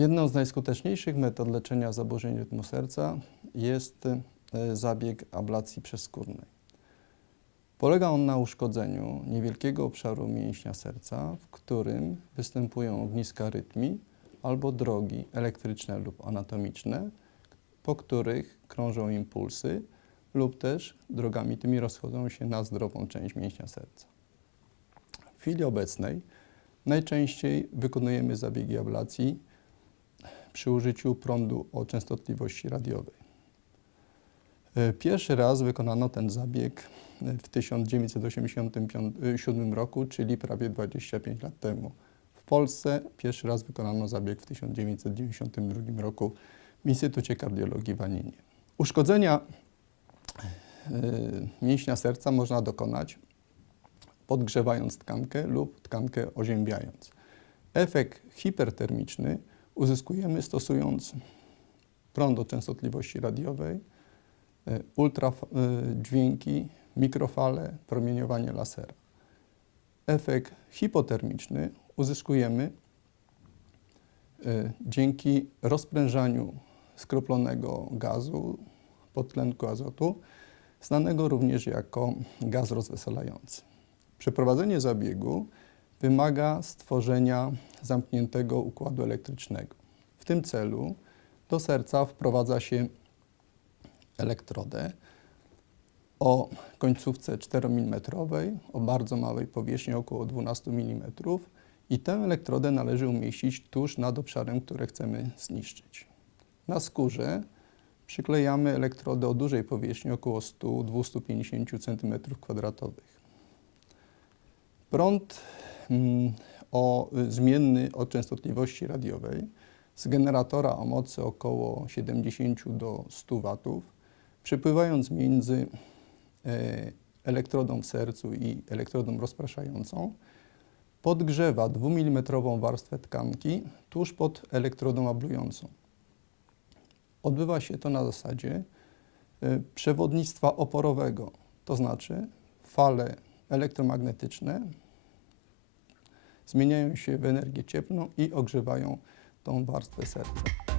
Jedną z najskuteczniejszych metod leczenia zaburzeń rytmu serca jest e, zabieg ablacji przezskórnej. Polega on na uszkodzeniu niewielkiego obszaru mięśnia serca, w którym występują ogniska rytmii albo drogi elektryczne lub anatomiczne, po których krążą impulsy lub też drogami tymi rozchodzą się na zdrową część mięśnia serca. W chwili obecnej najczęściej wykonujemy zabiegi ablacji przy użyciu prądu o częstotliwości radiowej. E, Pierwszy raz wykonano ten zabieg e, w 1987 roku, czyli prawie 25 lat temu. W Polsce pierwszy raz wykonano zabieg w 1992 roku w Instytucie Kardiologii w Aninie. Uszkodzenia e, mięśnia serca można dokonać podgrzewając tkankę lub tkankę oziębiając. Efekt hipertermiczny uzyskujemy stosując prąd o częstotliwości radiowej, e, ultradźwięki, mikrofale, promieniowanie lasera. Efekt hipotermiczny uzyskujemy e, dzięki rozprężaniu skroplonego gazu, podtlenku azotu, znanego również jako gaz rozweselający. Przeprowadzenie zabiegu wymaga stworzenia zamkniętego układu elektrycznego. W tym celu do serca wprowadza się elektrodę o końcówce 4 mm, o bardzo małej powierzchni około 12 mm i tę elektrodę należy umieścić tuż nad obszarem, który chcemy zniszczyć. Na skórze przyklejamy elektrodę o dużej powierzchni około 100-250 cm2. Prąd o, y, zmienny o częstotliwości radiowej z generatora o mocy około 70 do 100 W, przepływając między e, elektrodą w sercu i elektrodą rozpraszającą, podgrzewa 2 mm warstwę tkanki tuż pod elektrodą ablującą. Odbywa się to na zasadzie e, przewodnictwa oporowego, to znaczy fale elektromagnetyczne zmieniają się w energię cieplną i ogrzewają tą warstwę serca.